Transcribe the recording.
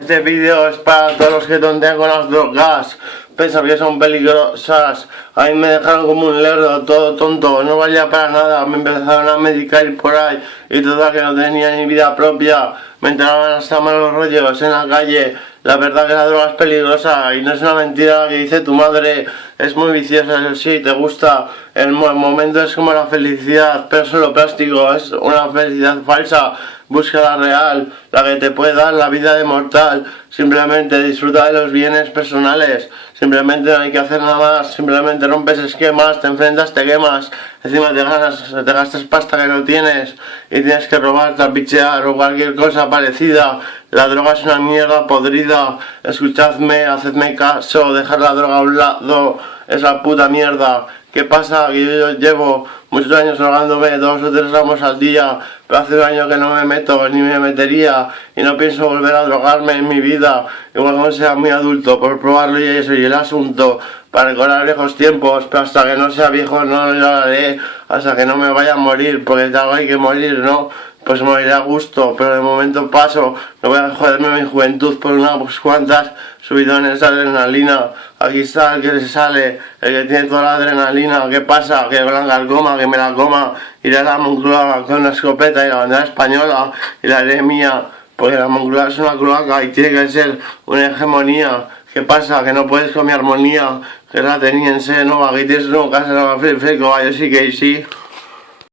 Este vídeo es para todos los que tontean con las drogas, piensan que son peligrosas. A mí me dejaron como un lerdo, todo tonto, no valía para nada. Me empezaron a medicar por ahí y toda que no tenía ni vida propia. Me entraban hasta malos rollos en la calle. La verdad que la droga es peligrosa y no es una mentira lo que dice tu madre. Es muy viciosa, eso sí, te gusta. El momento es como la felicidad, pero solo plástico, es una felicidad falsa. Busca la real, la que te puede dar la vida de mortal. Simplemente disfruta de los bienes personales. Simplemente no hay que hacer nada más. Simplemente rompes esquemas, te enfrentas, te quemas. Encima te gastas pasta que no tienes. Y tienes que robar, trapichear o cualquier cosa parecida. La droga es una mierda podrida. Escuchadme, hacedme caso. Dejar la droga a un lado es la puta mierda. ¿Qué pasa? Que yo llevo muchos años drogándome 2 o 3 gramos al día, pero hace un año que no me meto ni me metería y no pienso volver a drogarme en mi vida, igual cuando sea muy adulto, por probarlo y eso y el asunto, para recordar viejos tiempos, pero hasta que no sea viejo no lo haré, hasta que no me vaya a morir, porque algo hay que morir, ¿no? Pues moriré a gusto, pero de momento paso, no voy a joderme mi juventud por unas cuantas subidones de adrenalina. Aquí está el que se sale, el que tiene toda la adrenalina. ¿Qué pasa? Que me la coma, que me la coma. Iré a la Moncloa con una escopeta y la bandera española y la haré mía, porque la Moncloa es una cloaca y tiene que ser una hegemonía. ¿Qué pasa? Que no puedes con mi armonía, que es la ateniense, no, aquí tienes no, casa no, fresco, yo sí que sí.